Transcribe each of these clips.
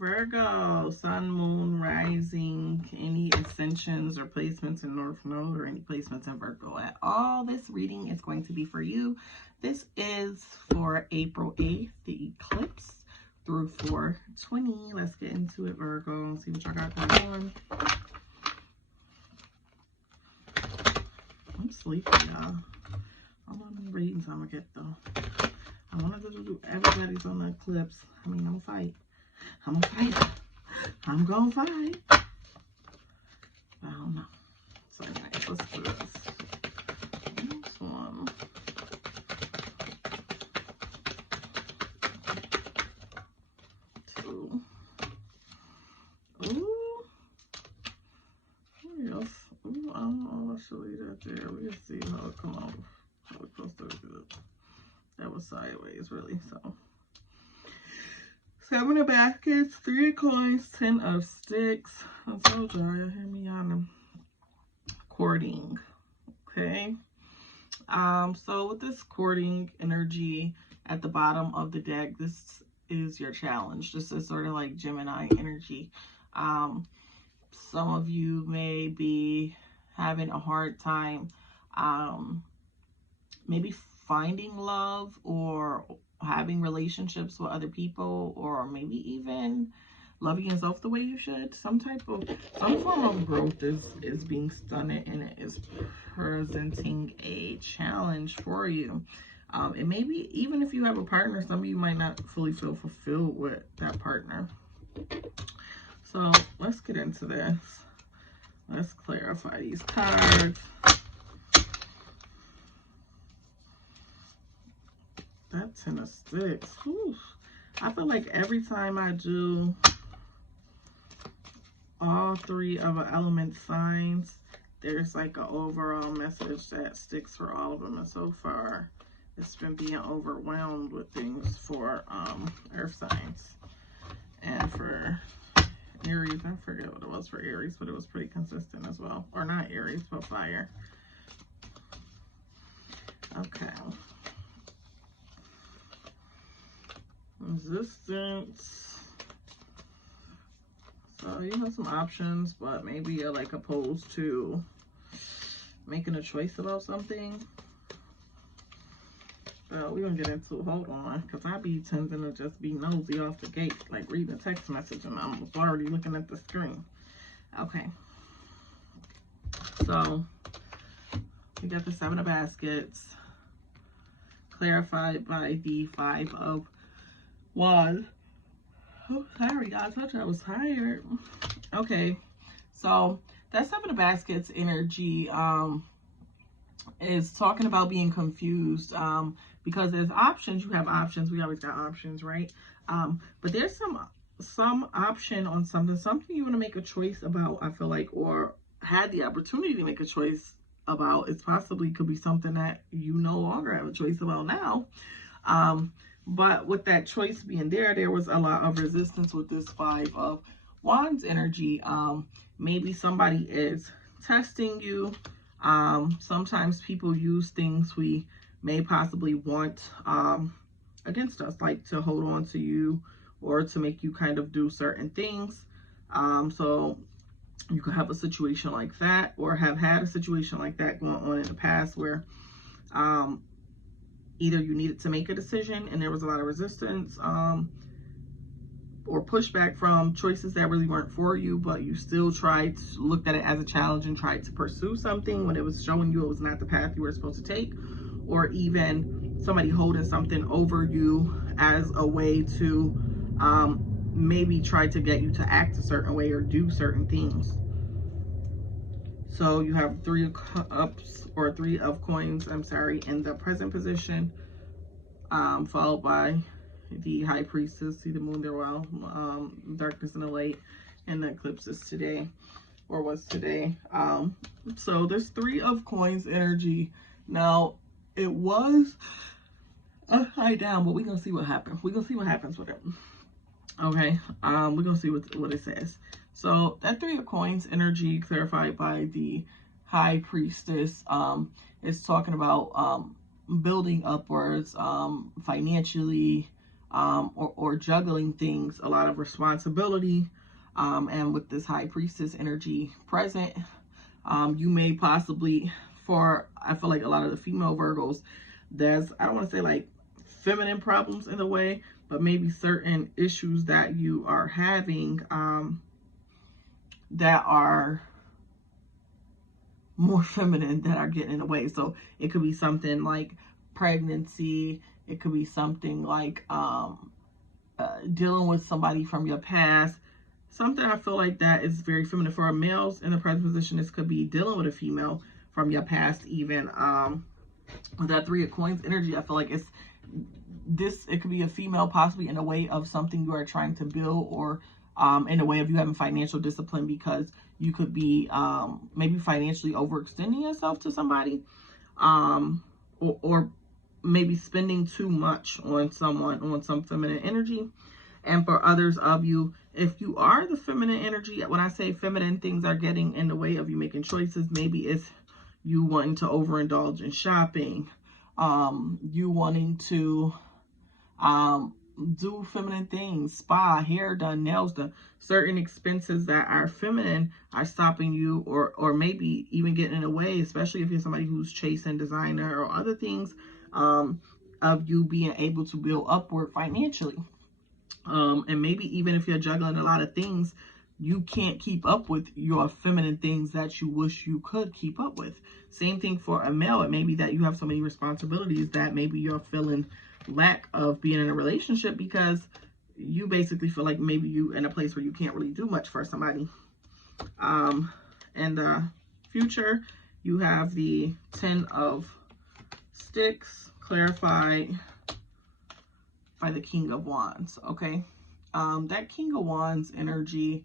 Virgo, sun, moon, rising, any ascensions or placements in North Node or any placements in Virgo at all. This reading is going to be for you. This is for April 8th, the eclipse, through 4/20. Let's get into it, Virgo. See what y'all got going on. I'm sleepy, y'all. I don't know how many readings I'm gonna get though. I wanted to do everybody's on the eclipse. I mean, I'm gonna fight. I'm gonna fight. I'm gonna fight. I don't know. So anyways, let's do this. This one. Two. Ooh. Yes. Ooh, I should leave that there. We can see how it come out. How it's supposed to do. That was sideways, really. So 7 of baskets, 3 of coins, 10 of sticks. I told y'all, you hear me on them. Courting. Okay. So with this courting energy at the bottom of the deck, this is your challenge. This is sort of like Gemini energy. Some of you may be having a hard time maybe finding love or having relationships with other people, or maybe even loving yourself the way you should. Some form of growth is being stunted, and it is presenting a challenge for you. It may be, even if you have a partner, some of you might not fully feel fulfilled with that partner. So let's get into this. Let's clarify these cards. That 10 of sticks. Whew. I feel like every time I do all 3 of an element signs, there's like an overall message that sticks for all of them. And so far, it's been being overwhelmed with things for earth signs. And for Aries, I forget what it was for Aries, but it was pretty consistent as well. Or not Aries, but fire. Okay. Resistance. So you have some options, but maybe you're like opposed to making a choice about something. So we're gonna get into it. Hold on, because I be tending to just be nosy off the gate, like reading a text message and I'm already looking at the screen. Okay. So we got the 7 of baskets, clarified by the 5 of Wands. Oh, sorry guys, I thought I was tired. Okay, so that 7 of baskets energy is talking about being confused, because there's options. You have options. We always got options, right? But there's some option on something you want to make a choice about, I feel like, or had the opportunity to make a choice about. It's possibly could be something that you no longer have a choice about now. But with that choice being there was a lot of resistance with this 5 of Wands energy. Maybe somebody is testing you. Sometimes people use things we may possibly want against us, like to hold on to you or to make you kind of do certain things. So you could have a situation like that, or have had a situation like that going on in the past where either you needed to make a decision and there was a lot of resistance, or pushback from choices that really weren't for you, but you still looked at it as a challenge and tried to pursue something when it was showing you it was not the path you were supposed to take, or even somebody holding something over you as a way to maybe try to get you to act a certain way or do certain things. So you have 3 of cups, or 3 of coins, I'm sorry, in the present position, followed by the high priestess. See the moon there, well, darkness and the light, and the eclipse is today, or was today. So there's 3 of coins energy. Now it was upside down, but we're gonna see what happens. We're gonna see what happens with it. Okay, we're gonna see what it says. So that 3 of coins energy, clarified by the high priestess, is talking about building upwards, financially, or juggling things, a lot of responsibility. And with this high priestess energy present, you may possibly, I feel like a lot of the female Virgos, I don't want to say like feminine problems in a way, but maybe certain issues that you are having that are more feminine that are getting in the way. So it could be something like pregnancy. It could be something like dealing with somebody from your past. Something I feel like that is very feminine. For our males in the present position, this could be dealing with a female from your past even. With that Three of Coins energy, I feel like it could be a female possibly in a way of something you are trying to build, or in a way of you having financial discipline, because you could be maybe financially overextending yourself to somebody, or maybe spending too much on someone, on some feminine energy. And for others of you, if you are the feminine energy, when I say feminine, things are getting in the way of you making choices. Maybe it's you wanting to overindulge in shopping, you wanting to do feminine things, spa, hair done, nails done. Certain expenses that are feminine are stopping you, or maybe even getting in the way, especially if you're somebody who's chasing designer or other things, of you being able to build upward financially. And maybe even if you're juggling a lot of things, you can't keep up with your feminine things that you wish you could keep up with. Same thing for a male. It may be that you have so many responsibilities that maybe you're feeling lack of being in a relationship, because you basically feel like maybe you in a place where you can't really do much for somebody. In the future, you have the 10 of Sticks, clarified by the King of Wands. Okay, that King of Wands energy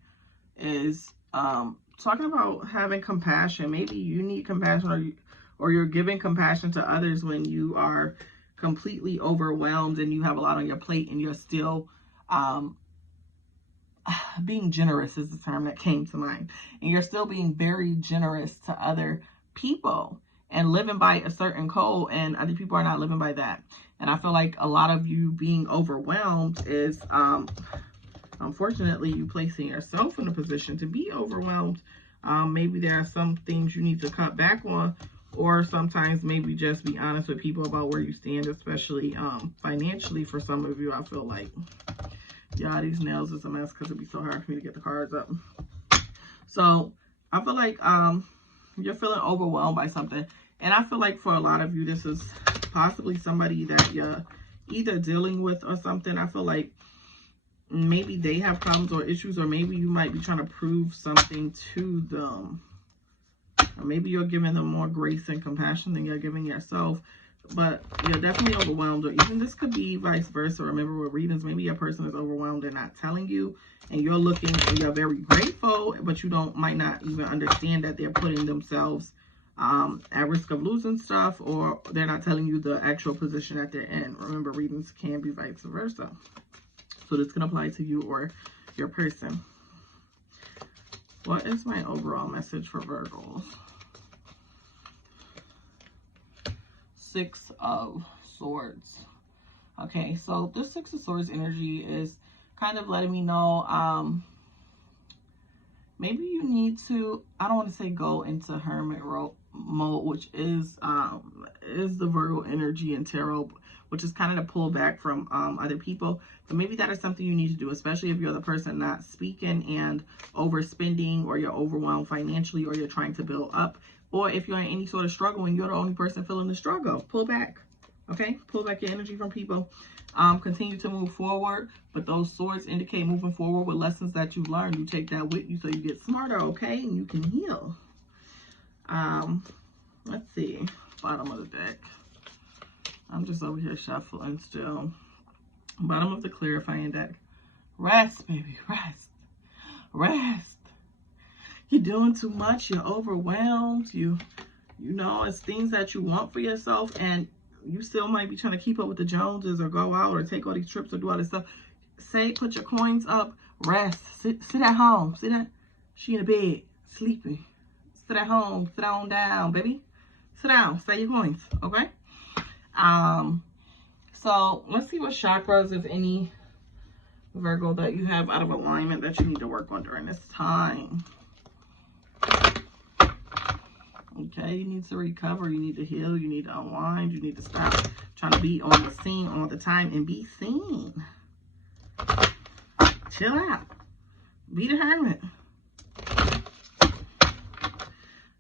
is talking about having compassion. Maybe you need compassion, or you're giving compassion to others when you are completely overwhelmed and you have a lot on your plate, and you're still being generous is the term that came to mind. And you're still being very generous to other people and living by a certain code, and other people are not living by that. And I feel like a lot of you being overwhelmed is unfortunately you placing yourself in a position to be overwhelmed. Maybe there are some things you need to cut back on, or sometimes maybe just be honest with people about where you stand, especially financially. For some of you, I feel like, yeah, these nails is a mess because it'd be so hard for me to get the cards up. So I feel like you're feeling overwhelmed by something. And I feel like for a lot of you, this is possibly somebody that you're either dealing with or something. I feel like maybe they have problems or issues, or maybe you might be trying to prove something to them. Or maybe you're giving them more grace and compassion than you're giving yourself. But you're definitely overwhelmed, or even this could be vice versa. Remember, with readings, maybe your person is overwhelmed and not telling you, and you're looking and you're very grateful, but you might not even understand that they're putting themselves at risk of losing stuff, or they're not telling you the actual position that they're in. Remember, readings can be vice versa. So this can apply to you or your person. What is my overall message for Virgos? 6 of Swords. Okay, so this 6 of Swords energy is kind of letting me know maybe you need to, I don't want to say go into hermit mode, which is the Virgo energy in tarot, which is kind of to pull back from other people. But maybe that is something you need to do, especially if you're the person not speaking and overspending, or you're overwhelmed financially, or you're trying to build up, or if you're in any sort of struggle and you're the only person feeling the struggle. Pull back, okay? Pull back your energy from people. Continue to move forward, but those swords indicate moving forward with lessons that you've learned. You take that with you so you get smarter, okay? And you can heal. Let's see, bottom of the deck. I'm just over here shuffling still. Bottom of the clarifying deck. Rest, baby, rest. Rest. You're doing too much. You're overwhelmed. You know, it's things that you want for yourself, and you still might be trying to keep up with the Joneses, or go out, or take all these trips, or do all this stuff. Put your coins up. Rest. Sit at home. She in the bed, sleeping. Sit at home. Sit on down, baby. Sit down. Say your coins, okay? So let's see what chakras, if any, Virgo, that you have out of alignment that you need to work on during this time. Okay, you need to recover, you need to heal, you need to unwind, you need to stop trying to be on the scene all the time and be seen. Chill out. Be the hermit.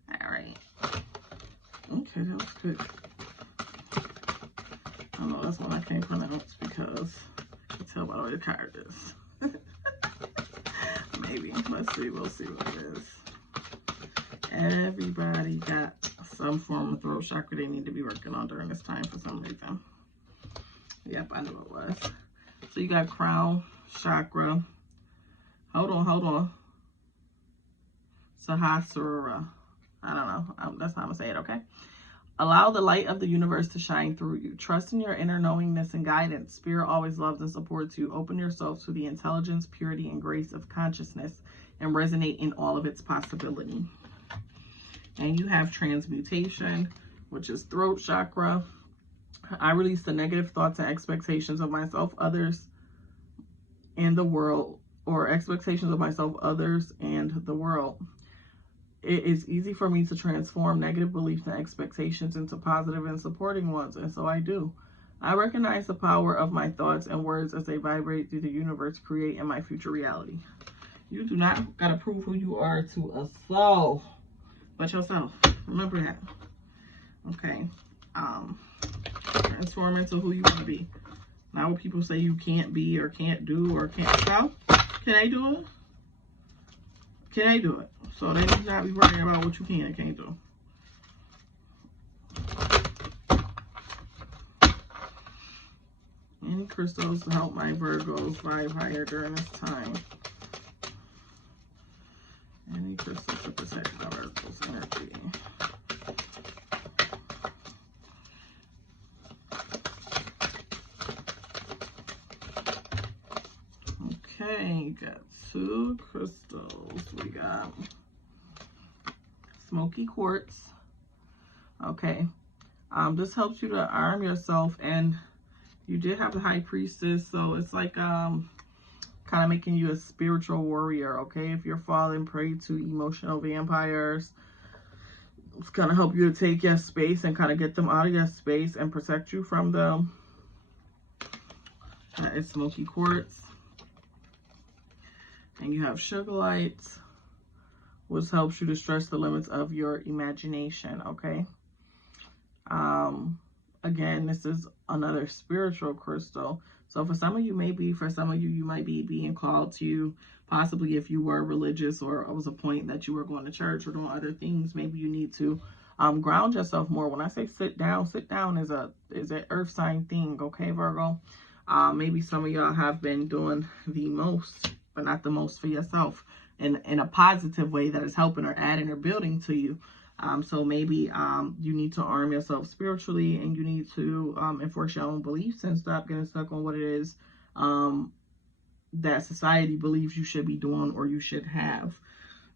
All right. Okay, that was good. I know that's one I can't pronounce because I can tell by all the cards. Maybe. Let's see. We'll see what it is. Everybody got some form of throat chakra they need to be working on during this time for some reason. Yep, I knew it was. So you got crown chakra. Hold on. Sahasrara. I don't know. That's how I'm going to say it, okay? Allow the light of the universe to shine through you. Trust in your inner knowingness and guidance. Spirit always loves and supports you. Open yourself to the intelligence, purity, and grace of consciousness and resonate in all of its possibility. And you have transmutation, which is throat chakra. I release the negative thoughts and expectations of myself, others, and the world, or expectations of myself, others, and the world. It is easy for me to transform negative beliefs and expectations into positive and supporting ones, and so I do. I recognize the power of my thoughts and words as they vibrate through the universe, creating my future reality. You do not got to prove who you are to a soul but yourself. Remember that. Okay. Transform into who you want to be. Not what people say you can't be or can't do or can't. So, can I do it? Can I do it? So they need not be worrying about what you can and can't do. Any crystals to help my Virgos vibe higher during this time? Any crystals to protect my Virgos energy? Okay, got 2 crystals. We got smoky quartz. Okay, this helps you to arm yourself, and you did have the high priestess, so it's like kind of making you a spiritual warrior. Okay, if you're falling prey to emotional vampires, it's gonna help you to take your space and kind of get them out of your space and protect you from them. That is smoky quartz. And you have sugilite, which helps you to stretch the limits of your imagination, okay? Again, this is another spiritual crystal. So for some of you, maybe for some of you, you might be being called to, possibly if you were religious or it was a point that you were going to church or doing other things, maybe you need to ground yourself more. When I say sit down is an earth sign thing, okay, Virgo? Maybe some of y'all have been doing the most, but not the most for yourself in a positive way that is helping or adding or building to you. So maybe you need to arm yourself spiritually, and you need to enforce your own beliefs and stop getting stuck on what it is that society believes you should be doing or you should have.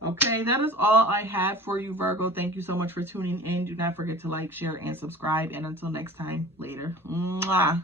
Okay, that is all I have for you, Virgo. Thank you so much for tuning in. Do not forget to like, share, and subscribe. And until next time, later. Mwah.